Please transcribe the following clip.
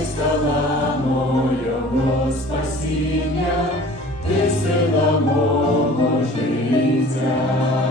Ти скала мого спасіння, ти сила мого життя.